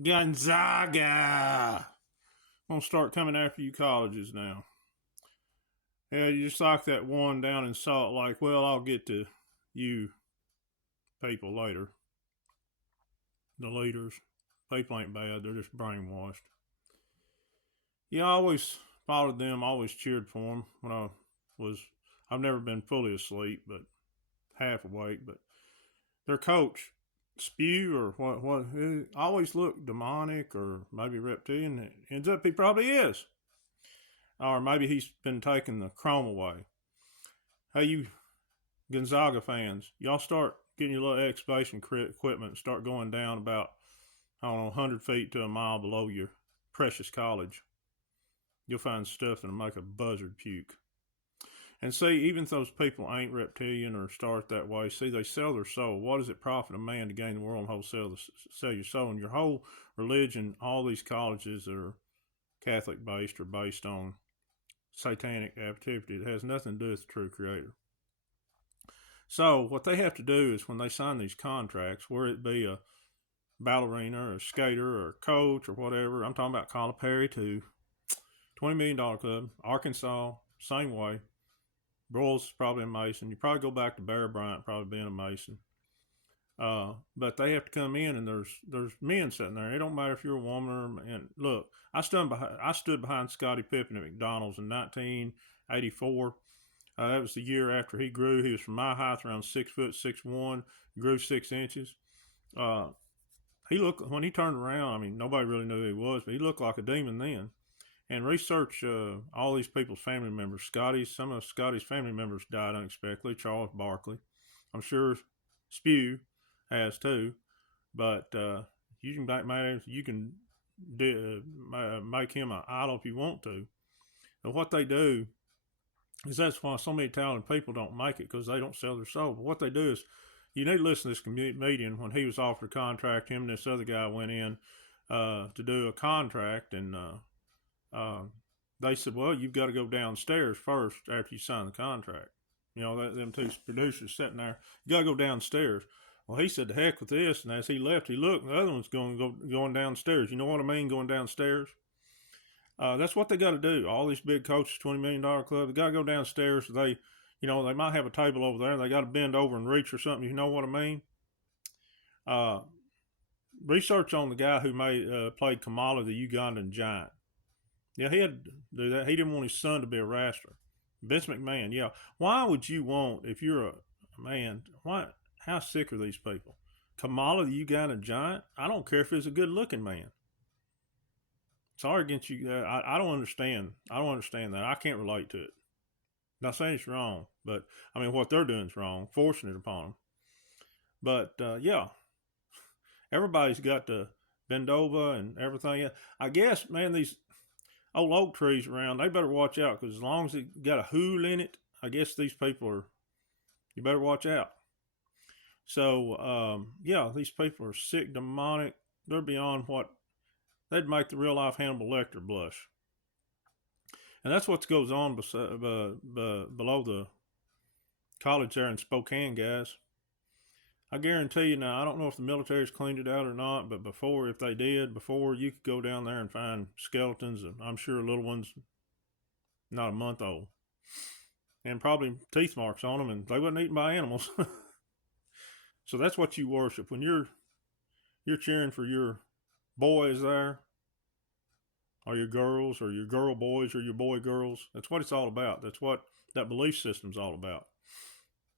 Gonzaga! I'm gonna start coming after you colleges now. Yeah, you just like that one down in Salt Lake. Well, I'll get to you people later. The leaders. People ain't bad, they're just brainwashed. Yeah, I always followed them, always cheered for them when I've never been fully asleep, but half awake. But their coach, Spew or what, it always looked demonic or maybe reptilian. It ends up he probably is. Or maybe he's been taking the chrome away. Hey, you Gonzaga fans, y'all start getting your little excavation equipment and start going down about, I don't know, 100 feet to a mile below your precious college. You'll find stuff that'll make a buzzard puke. And see, even if those people ain't reptilian or start that way, see, they sell their soul. What does it profit a man to gain the world and wholesale sell your soul? And your whole religion, all these colleges that are Catholic based or based on satanic activity. It has nothing to do with the true creator. So what they have to do is when they sign these contracts, where it be a ballerina or a skater or a coach or whatever, I'm talking about Calipari too, $20 million club, Arkansas, same way. Broyles probably a Mason. You probably go back to Bear Bryant probably being a Mason. But they have to come in, and there's men sitting there. It don't matter if you're a woman or man. Look, I stood behind Scottie Pippen at McDonald's in 1984. That was the year after he grew. He was from my height, around 6'6'1", grew 6 inches. He looked when he turned around. I mean, nobody really knew who he was, but he looked like a demon then. And research all these people's family members. Some of Scotty's family members died unexpectedly. Charles Barkley, I'm sure Spew has too. But you can make him an idol if you want to. But what they do is that's why so many talented people don't make it, because they don't sell their soul. But what they do is, you need to listen to this comedian when he was offered a contract. Him and this other guy went in to do a contract, and they said, well, you've got to go downstairs first after you sign the contract. You know, them two producers sitting there, you got to go downstairs. Well, he said, the heck with this. And as he left, he looked, the other one's going downstairs. You know what I mean, going downstairs? That's what they got to do. All these big coaches, $20 million club, they got to go downstairs. They might have a table over there. They got to bend over and reach or something. You know what I mean? Research on the guy who played Kamala, the Ugandan giant. Yeah, he had to do that. He didn't want his son to be a wrestler. Vince McMahon, yeah. Why would you want, if you're a man, how sick are these people? Kamala, the Ugandan giant? I don't care if he's a good-looking man. Sorry against you. I don't understand. I don't understand that. I can't relate to it. Not saying it's wrong, but, I mean, what they're doing is wrong, forcing it upon them. But, yeah, everybody's got to bend over and everything. I guess, man, these old oak trees around, they better watch out, because as long as it got a hool in it, I guess these people you better watch out. So, yeah, these people are sick, demonic. They're beyond what, they'd make the real life Hannibal Lecter blush. And that's what goes on below the college there in Spokane, guys. I guarantee you now, I don't know if the military's cleaned it out or not, but if they did, you could go down there and find skeletons, and I'm sure little ones, not a month old, and probably teeth marks on them, and they wasn't eaten by animals. So that's what you worship. When you're cheering for your boys there, or your girls, or your girl boys, or your boy girls, that's what it's all about. That's what that belief system's all about.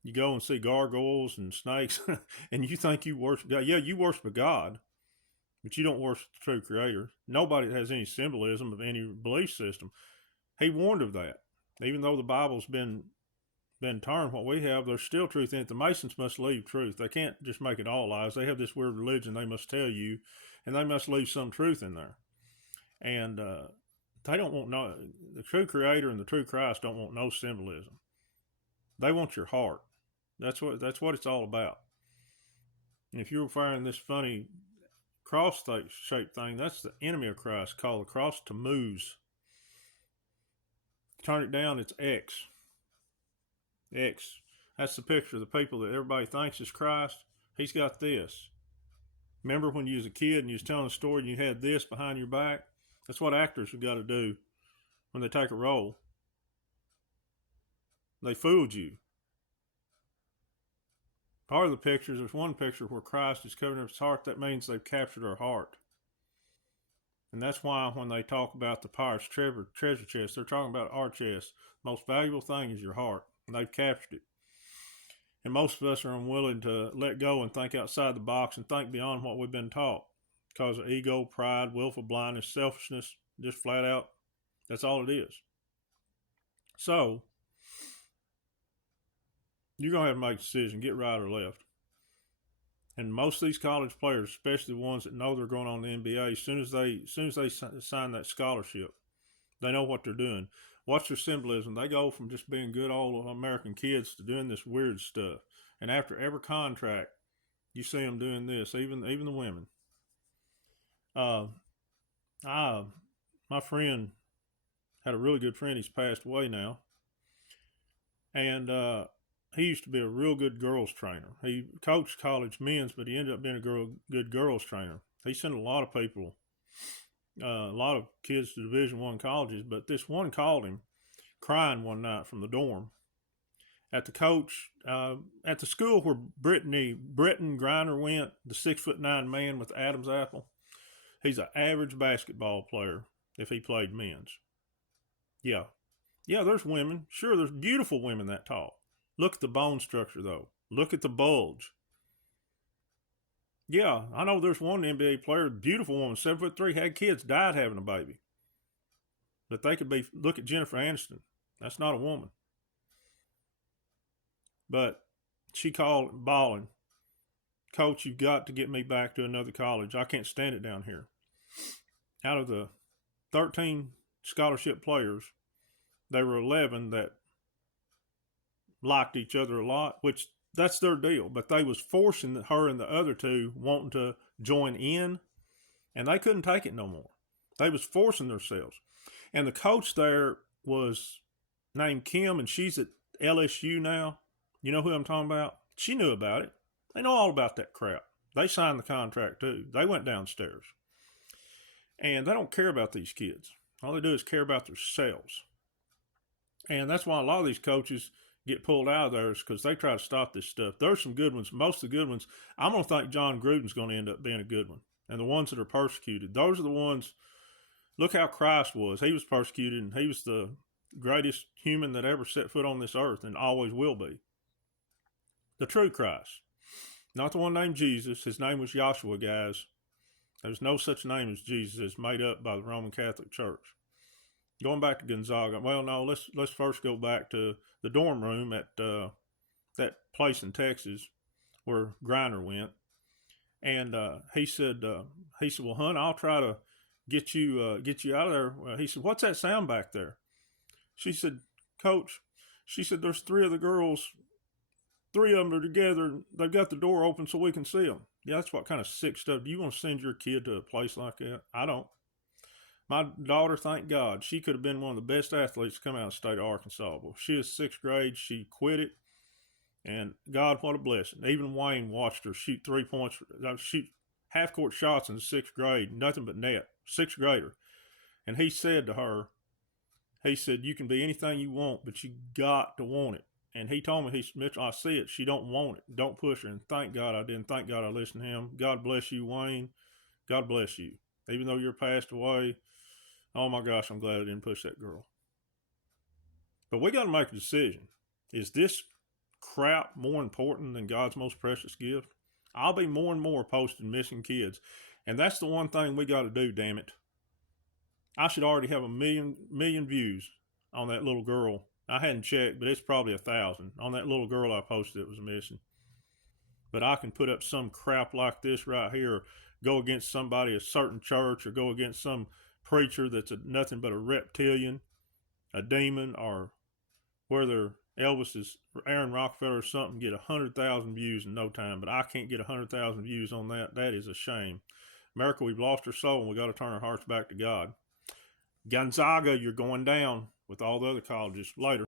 You go and see gargoyles and snakes, and you think you worship God. Yeah, you worship a God, but you don't worship the true creator. Nobody has any symbolism of any belief system. He warned of that. Even though the Bible's been turned what we have, there's still truth in it. The Masons must leave truth. They can't just make it all lies. They have this weird religion they must tell you, and they must leave some truth in there. And they don't want the true creator and the true Christ don't want no symbolism. They want your heart. That's what it's all about. And if you're wearing this funny cross-shaped thing, that's the enemy of Christ, called the cross Tammuz. Turn it down, it's X. X. That's the picture of the people that everybody thinks is Christ. He's got this. Remember when you was a kid and you was telling a story and you had this behind your back? That's what actors have got to do when they take a role. They fooled you. Part of the pictures, there's one picture where Christ is covering up his heart. That means they've captured our heart. And that's why when they talk about the pirate's treasure chest, they're talking about our chest. The most valuable thing is your heart. And they've captured it. And most of us are unwilling to let go and think outside the box and think beyond what we've been taught. Because of ego, pride, willful blindness, selfishness, just flat out, that's all it is. So, you're going to have to make a decision, get right or left. And most of these college players, especially the ones that know they're going on the NBA, as soon as they sign that scholarship, they know what they're doing. Watch their symbolism. They go from just being good old American kids to doing this weird stuff. And after every contract, you see them doing this, even the women. My friend had a really good friend. He's passed away now. And he used to be a real good girls trainer. He coached college men's, but he ended up being a good girls trainer. He sent a lot of people, a lot of kids to Division I colleges, but this one called him crying one night from the dorm at the coach, at the school where Britton Griner went, the 6'9" man with the Adam's apple. He's an average basketball player if he played men's. Yeah, there's women. Sure, there's beautiful women that tall. Look at the bone structure, though. Look at the bulge. Yeah, I know there's one NBA player, beautiful woman, 7'3", had kids, died having a baby. But they could be, look at Jennifer Aniston. That's not a woman. But she called bawling, Coach, you've got to get me back to another college. I can't stand it down here. Out of the 13 scholarship players, there were 11 that liked each other a lot, which that's their deal. But they was forcing her and the other two wanting to join in, and they couldn't take it no more. They was forcing themselves. And the coach there was named Kim, and she's at LSU now. You know who I'm talking about? She knew about it. They know all about that crap. They signed the contract too. They went downstairs. And they don't care about these kids. All they do is care about themselves. And that's why a lot of these coaches get pulled out of there, is because they try to stop this stuff. There's some good ones. Most of the good ones, I'm going to think John Gruden's going to end up being a good one. And the ones that are persecuted, those are the ones. Look how Christ was. He was persecuted, and he was the greatest human that ever set foot on this earth and always will be. The true Christ. Not the one named Jesus. His name was Joshua, guys. There's no such name as Jesus. It's made up by the Roman Catholic Church. Going back to Gonzaga. Well, no, let's first go back to the dorm room at that place in Texas where Griner went. And he said, well, hon, I'll try to get you out of there. He said, what's that sound back there? She said, Coach, she said, there's three of the girls. Three of them are together. They've got the door open so we can see them. Yeah, that's what kind of sick stuff. Do you want to send your kid to a place like that? I don't. My daughter, thank God, she could have been one of the best athletes to come out of the state of Arkansas. But she is sixth grade. She quit it. And God, what a blessing. Even Wayne watched her shoot 3 points, shoot half-court shots in the sixth grade, nothing but net, sixth grader. And he said to her, he said, you can be anything you want, but you got to want it. And he told me, he said, Mitchell, I see it. She don't want it. Don't push her. And thank God I didn't. Thank God I listened to him. God bless you, Wayne. God bless you. Even though you're passed away, oh my gosh, I'm glad I didn't push that girl. But we got to make a decision. Is this crap more important than God's most precious gift? I'll be more and more posting missing kids. And that's the one thing we got to do, damn it. I should already have a million views on that little girl. I hadn't checked, but it's probably 1,000 on that little girl I posted that was missing. But I can put up some crap like this right here, go against somebody, a certain church, or go against some preacher that's nothing but a reptilian, a demon, or whether Elvis is Aaron Rockefeller or something, get 100,000 views in no time. But I can't get 100,000 views on that. That is a shame. America, we've lost our soul, and we got to turn our hearts back to God. Gonzaga, you're going down with all the other colleges. Later.